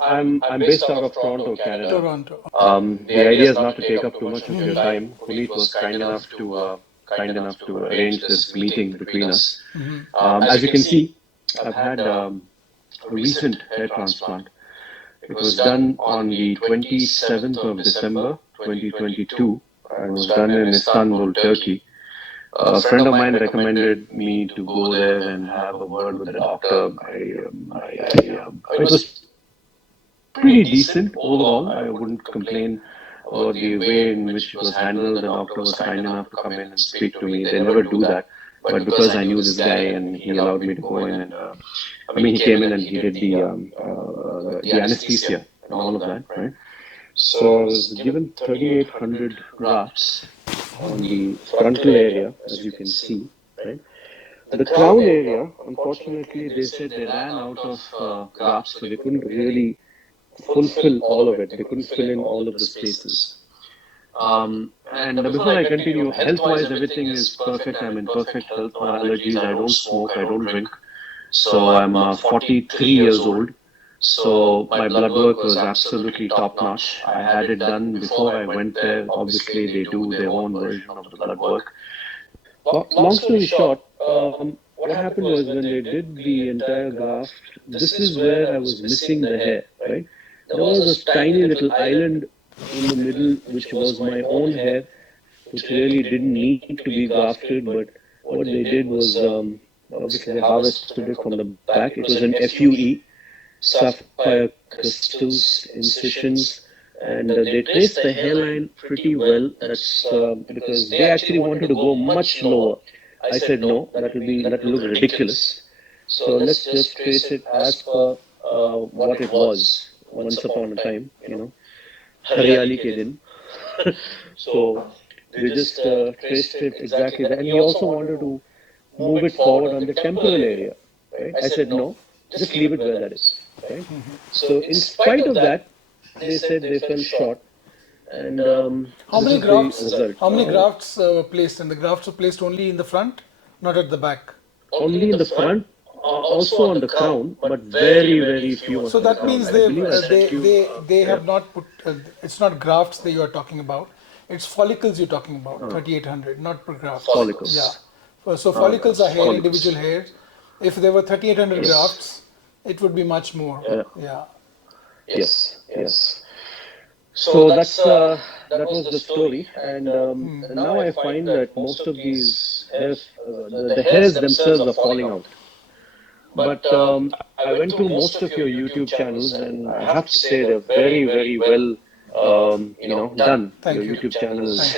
I'm based out of Toronto, Canada. Toronto. The idea is not to take up too much of your time. Puneet was kind enough to arrange this meeting between us. As you can see, I've had a recent hair transplant. It was done on the 27th of December, 2022, and was done in Istanbul, Turkey. A friend of mine recommended me to go there and have a word with the doctor. It was pretty decent overall. I wouldn't complain about the way in which it was handled. The doctor was kind enough to come in and speak to me. They never do that. But because I knew this guy and he allowed me to go in, and he came in and he did the anesthesia and all of that, right? So I was given 3,800 grafts on the frontal area, as you can see, right? The crown area, unfortunately, they said they ran out of grafts, so they couldn't really fulfill all of it. They couldn't fill in all of the spaces. And before I continue, health-wise, everything is perfect. I'm in perfect health. No allergies. I don't smoke. I don't drink. So I'm 43 years old. So my blood work was absolutely top-notch. I had it done before I went there. Obviously, they do their own version of the blood work. Long story short, what happened was when they did the entire graft, this is where I was missing the hair, right? There was a tiny little island in the middle, which was my own hair, which really didn't need to be grafted, but what they did was, obviously they harvested it from the back. It was an FUE, sapphire crystals, incisions, and they traced the hairline pretty well. That's because they actually wanted to go much lower. I said no, that will look ridiculous. So let's just trace it as per what it was once upon a time, Haryali ke din. So they just traced it exactly that. And he also wanted to move it forward on the temporal area, right? I said no, just leave it where that is, right? So in spite of that, they said they fell short. And how many grafts were placed? And the grafts were placed only in the front, not at the back? Only in the front, also on the crown, but very, very few. So that means they have not put, it's not grafts that you are talking about, it's follicles you're talking about, 3,800, not per graft. Follicles. Yeah. So follicles are hair, individual hairs. If there were 3,800 grafts, it would be much more. Yeah. Yes. So that was the story, and now I find that most of these hairs, the hairs themselves are falling out. But I went to most of your YouTube channels, and I have to say they're very, very well, done. Thank your you. YouTube channel is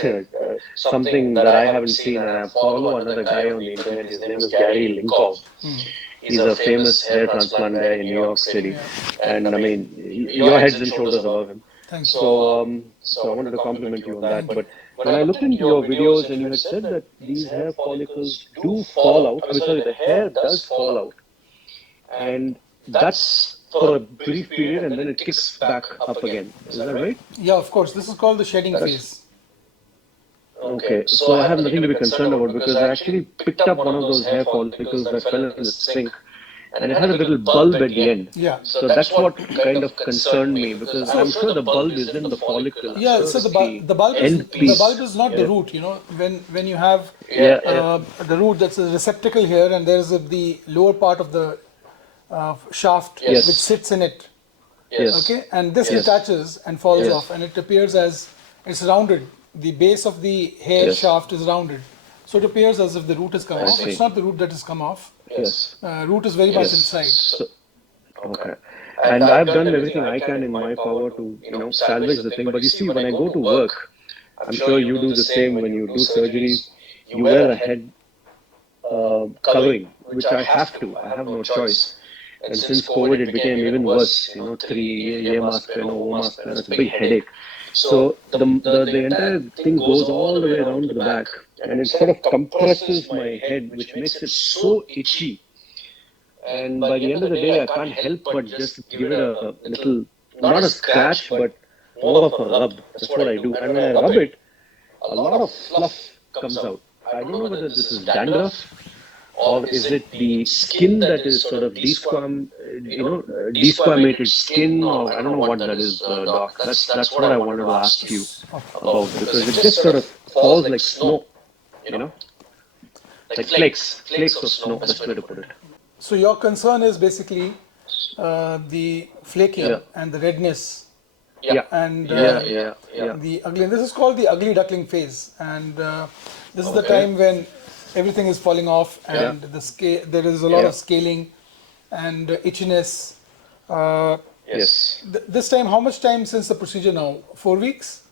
something that I haven't seen, and I follow another guy on the internet. His name is Gary Linkov. He's a famous hair transplant guy in New York City, and your head's and shoulders above him. So I wanted to compliment you on that. But when I looked into your videos, and you had said that these hair follicles do fall out. The hair does fall out, and that's for a brief period, and then it kicks back up again. Is that right? Yeah, of course. This is called the shedding phase. Okay, so I have nothing to be concerned about, because I actually picked up one of those hair follicles that fell in the sink, and it had a little bulb at the end. Yeah. So that's what kind of concerned me, because I'm sure the bulb is in the follicle. Yeah. So the bulb is not the root. When you have the root, that's a receptacle here, and there's the lower part of the shaft which sits in it. Yes. Okay, and this detaches and falls off, and it appears as it's rounded. The base of the hair shaft is rounded, so it appears as if the root has come off. It's not the root that has come off. Yes. Root is very much inside. Okay. And I've done everything I can in my power to, salvage the thing. But you see, when I go to work, I'm sure you do the same when you do surgeries. You wear a head covering, which I have to. I have no choice. And since COVID, it became even worse. 3 mask, O mask, it's a big headache. So the entire thing goes all the way around to the back, and it sort of compresses my head, which makes it so itchy. And by the end of the day, I can't help but just give it a little, not a scratch, but more of a rub. That's what I do. And when I rub it, a lot of fluff comes out. I don't know whether this is dandruff or is it the skin that is sort of desquamated skin, or I don't know what that is, doc. That's what I wanted to ask you about, because it just sort of falls like snow, you know, like flakes of snow. Best way to put it. So your concern is basically the flaking and the redness and the ugly. And this is called the ugly duckling phase, and this is the time when everything is falling off, and there is a lot of scaling and itchiness. This time, how much time since the procedure now? 4 weeks?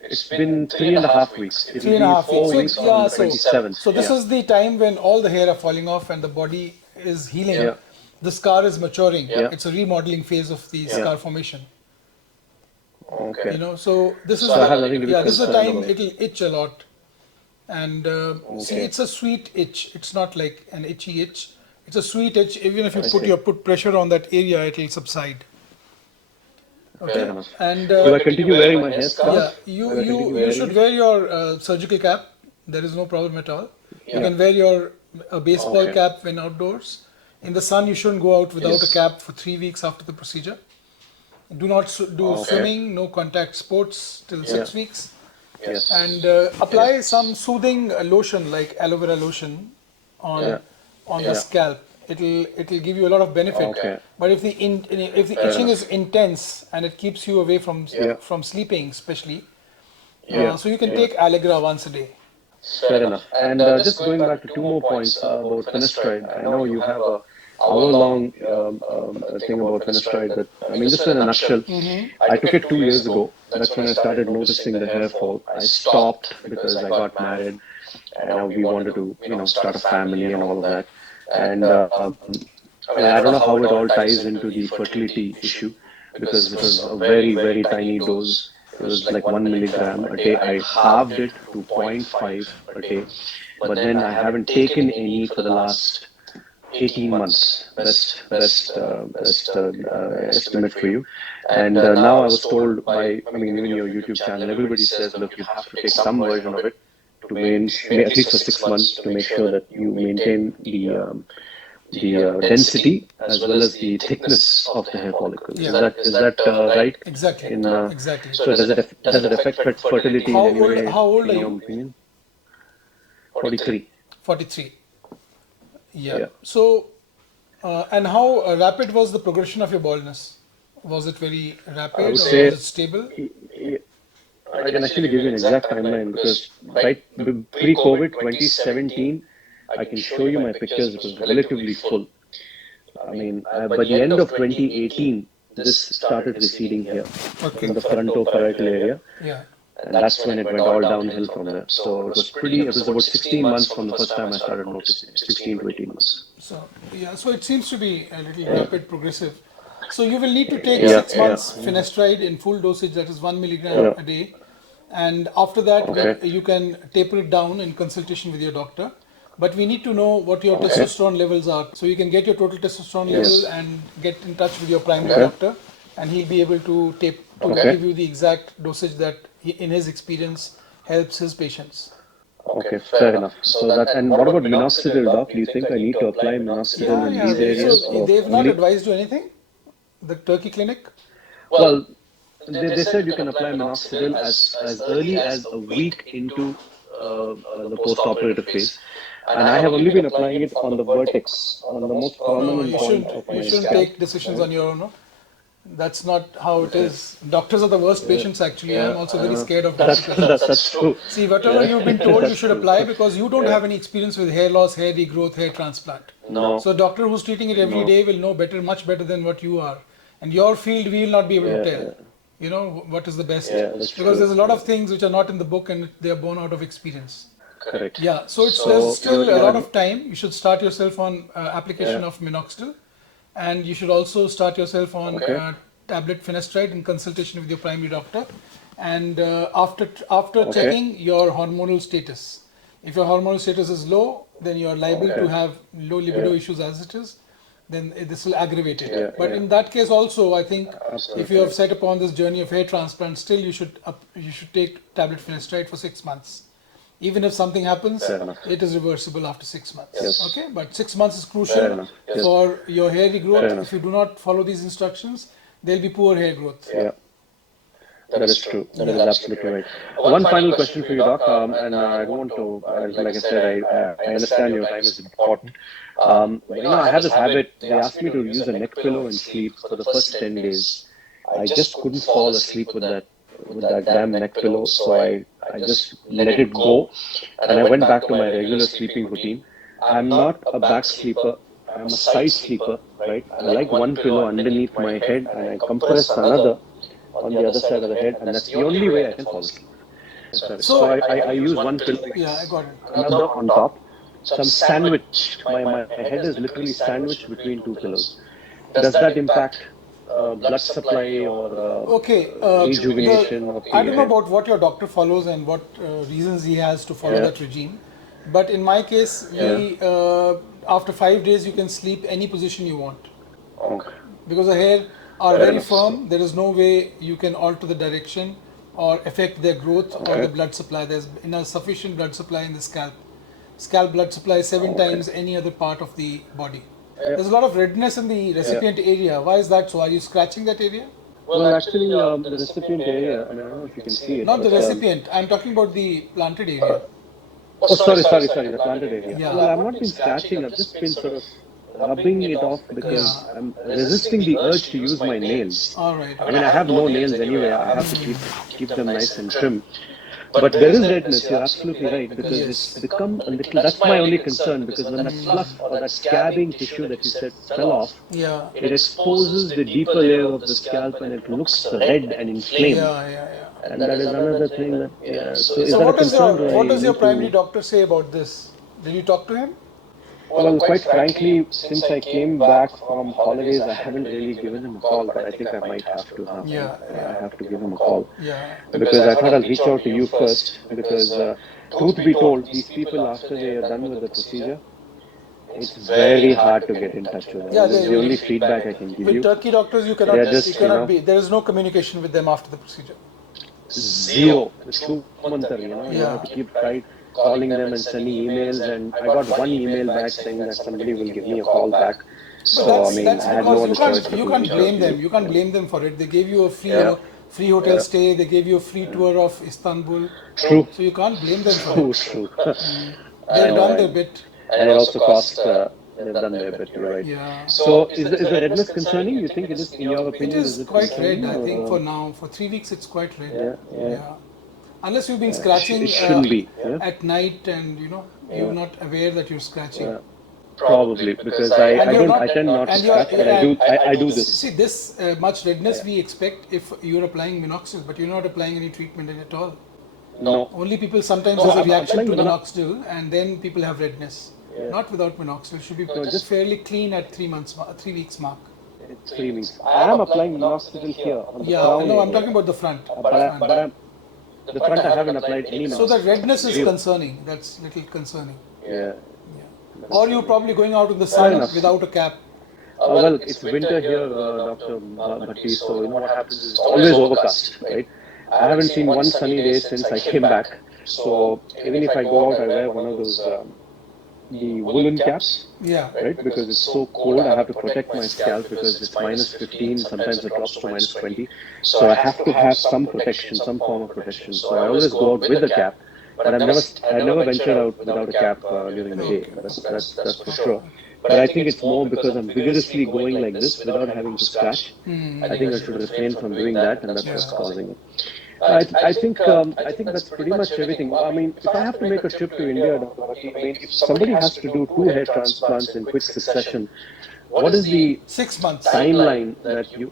It's been 3.5 weeks. It'll 3.5 be 4 weeks. weeks So, on the 27th. So this is the time when all the hair are falling off and the body is healing. The scar is maturing. It's a remodeling phase of the scar formation. Okay. You know, so this is I have nothing to be this is the concerned time about. it'll itch a lot, and see, it's a sweet itch. It's not like an itchy itch. It's a sweet itch. Even if you put pressure on that area, it'll subside. Okay, and Do I continue wearing my hair you should wear your surgical cap. There is no problem at all. You can wear your baseball cap when outdoors. In the sun, you shouldn't go out without a cap for 3 weeks after the procedure. Do not do swimming, no contact sports till 6 weeks. And apply some soothing lotion like aloe vera lotion on the scalp. It'll give you a lot of benefit. But if the itching is intense and it keeps you away from sleeping, especially, so you can take Allegra once a day. Fair enough. And just going back to 2 more points about finasteride. I know you have a hour-long thing about finasteride, but I mean, just in a nutshell, I took it 2 years ago. That's when I started noticing the hair fall. I stopped because I got married, and we wanted to, start a family and all of that. And I don't know how it all ties into the fertility issue, because it was a very, very tiny dose. It was like 1 milligram a day. I halved it to 0.5 a day, but then I haven't taken any for the last 18 months. Best estimate for you. And now I was told by, even your YouTube channel, everybody says, look, you have to take some version of it to at least for 6 months, to make sure that you maintain the density as well as the thickness of the hair follicles. Is that right? Exactly. Exactly. So does it affect fertility in any way? How old are in your you? opinion? 43. 43. Yeah. So, and how rapid was the progression of your baldness? Was it very rapid or was it stable? I can actually give you an exact timeline, because right pre-COVID 2017, I can show you my pictures. It was relatively full. I mean, by the end of 2018, this started receding here in the frontoparietal area. And that's when it went all downhill from there. So it was about 16 months from the first time I started noticing, 16 to 18 months. So it seems to be a little rapid, progressive. So you will need to take 6 months finasteride in full dosage, that is 1 milligram a day. And after that, you can taper it down in consultation with your doctor. But we need to know what your testosterone levels are. So you can get your total testosterone level and get in touch with your primary doctor, and he'll be able to give you the exact dosage that, in his experience, helps his patients. Okay, fair enough. So and what about minoxidil, doc? Do you think I need to apply minoxidil in these areas? So they've not advised you anything? The Turkey clinic? Well, they said you can apply minoxidil as early as a week into the post-operative phase. And I have only been applying it on the vertex, on the most prominent point of my scalp. You shouldn't take decisions on your own. No? That's not how it is. Doctors are the worst patients, actually. I'm also very scared of doctors. That's true. See, whatever you've been told, you should apply, because you don't have any experience with hair loss, hair regrowth, hair transplant. No. So a doctor who's treating it every day will know much better than what you are. And your field, we will not be able to tell. What is the best. Because there's a lot of things which are not in the book, and they are born out of experience. Correct. Yeah, so there's still a lot of time. You should start yourself on application of minoxidil, and you should also start yourself on tablet finasteride in consultation with your primary doctor. And after checking your hormonal status, if your hormonal status is low, then you are liable to have low libido issues as it is. Then this will aggravate it. But in that case also, I think if you have set upon this journey of hair transplant, still you should take tablet finasteride for 6 months. Even if something happens, Fair enough. it is reversible after 6 months. Yes. Okay, but 6 months is Fair crucial enough. Yes. for your hair Fair regrowth. enough. If you do not follow these instructions, there'll be poor hair growth. Yeah. That is true. That is absolutely right. One final question for you, Doc, and I don't want to, like I said, I understand your time is important. I have this habit. They asked me to use a neck pillow and sleep for the first 10 days. I just couldn't fall asleep with that damn neck pillow, so I just let it go, and I went back to my regular sleeping routine. I'm not a back sleeper. I'm a side sleeper, right? I like one pillow underneath my head, and I compress another on the other side of the head, and that's the only way I can fall asleep. So I use one pillow, Yeah, I got it. another on top. So I'm sandwiched. My head is literally sandwiched between two pillows. Does that impact blood supply or Okay, rejuvenation of I the don't know head? about what your doctor follows and what reasons he has to follow Yeah. that regime, but in my case, we after 5 days you can sleep any position you want Okay. because the hair are Fair very enough. firm. There is no way you can alter the direction or affect their growth or Okay. the blood supply. There's enough sufficient blood supply in the scalp. Scalp blood supply is 7 times any other part of the body. There's a lot of redness in the recipient area. Why is that so? Are you scratching that area? Well, actually, the recipient area, and I don't know if you can see it, Not the but recipient. I'm talking about the planted area. oh, sorry, the planted area. Yeah. Well, I've not been scratching. I've just been sort of rubbing it off because Yeah. I'm resisting the urge to use my nails. All right. I mean, I have no nails anyway. I have to keep them nice and trim. But there is redness. You're absolutely right because it's Yes. become a little. That's my only concern because when that fluff or that scabbing tissue that you said fell off, Yeah. it exposes the deeper layer of the scalp and it looks red and inflamed. Yeah. And that is another thing that, yeah. So is So that a what does concern? Do I what does your need primary to? doctor say about this? Did you talk to him? Well, quite frankly, since I came back from holidays, I haven't really given him a call, but I think I might have to now. Yeah. I have to give him a call Yeah. because I thought I'll reach out to you first because, truth be told, these people, after they are done with the procedure, it's very hard to get in touch with them. Yeah, This is the only feedback I can give With you. Turkey doctors, you They cannot are just, you cannot be. There is no communication with them after the procedure. zero. It's Mantar, you have to keep calling them and sending emails. And I got one email back saying that somebody will give me a call back. But So I mean, that's I had no because other choice but you to can't reach out blame to them. you. You can't blame them for it. They gave you a free hotel Yeah. stay. They gave you a free tour of Istanbul. True. So you can't blame them for True, it. true. They've done their bit. And it also cost, they've done their bit, you're right. Yeah. So is the redness concerning? You think it is, in your It opinion, is it quite red, concerning? I think, Or, for now. For 3 weeks, it's quite red. Yeah. Unless you've been scratching It shouldn't be. Yeah? at night and you're not aware that you're scratching. Yeah. Probably because I tend not to and you're- scratch, but I do this. See, this much redness we expect if you're applying minoxidil, but you're not applying any treatment at all. No. Only people sometimes No, have a I'm reaction to applying minoxidil and then people have redness. Not without minoxidil. Should be just fairly clean at 3 weeks mark. It's 3 weeks. I am applying minoxidil here on the Yeah, crown no, I'm area. talking about the front. The front I haven't applied any So the minoxidil. redness is concerning. That's little concerning. Yeah. Or you're probably going out in the sun enough. without a cap. Well, it's winter here, Dr. Bhatti, so you know what happens is it's always overcast, right? I haven't seen one sunny day since I came back. So even if I go out, I wear one of those the woolen caps, Yeah. right? Because it's so cold, I have to protect my scalp because it's minus 15, sometimes it drops to minus 20. So I have to have some protection, some form of protection. So I always go out with a cap, but I never ventured out without a cap during the day. That's for sure. But I think it's more because I'm vigorously going like this without having to scratch. I think I should refrain from doing that, and that's what's causing it. I think that's pretty much everything. I mean, if I have to make a trip to India, Dr. Bhatti, I mean, if somebody has to do 2 hair transplants in quick succession, what is the 6 months. timeline that you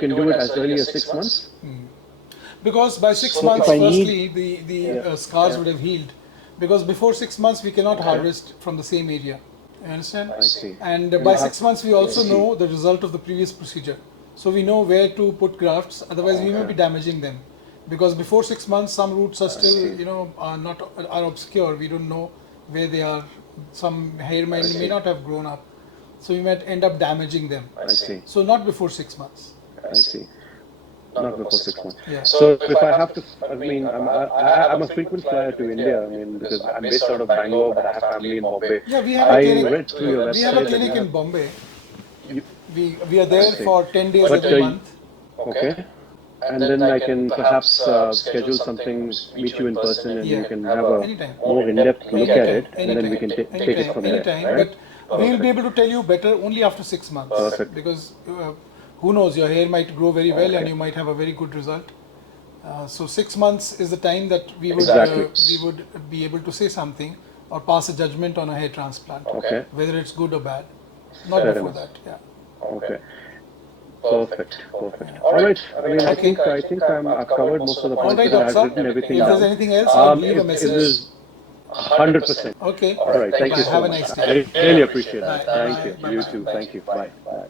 can do it as early as 6 months? Because by 6 So months, if I firstly, the scars would have healed. Because before 6 months, we cannot harvest from the same area. You understand? I see. And by 6 months, we also know the result of the previous procedure. So we know where to put grafts. Otherwise, we may be damaging them. Because before 6 months, some roots are still, are obscure. We don't know where they are. Some hair may not have grown up. So we might end up damaging them. I see. So not before 6 months. I see. not before 6 months. Yeah. So if I have to, I mean, I'm a frequent flyer to India. I mean, because I'm based out of Bangalore, but I have family in Bombay. Yeah, we have a I clinic. read through your We have a website that clinic you in have. Bombay. You, We are there see. for 10 days But every month. okay, and then I can perhaps schedule something, meet you in person, and Yeah. we can have a Anytime. more in-depth look at it, and then Anytime. we can take it from there, Anytime. right? But we will be able to tell you better only after 6 months. Perfect. Because who knows, your hair might grow very well and Okay. you might have a very good result. So 6 months is the time that we would Exactly. we would be able to say something or pass a judgment on a hair transplant, Okay. whether it's good or bad. Not Fair before enough. that. Yeah. Okay. Perfect. All right. I mean, I think I've covered most of the All points right, because Doctor. I've written everything If there's down. anything else, I'll leave a It message. is 100%. Okay. All right. Thank you Bye. so Have a much. nice I day. really appreciate that. Bye. Thank you. Bye. You Bye. too. Thank you. Bye. Bye.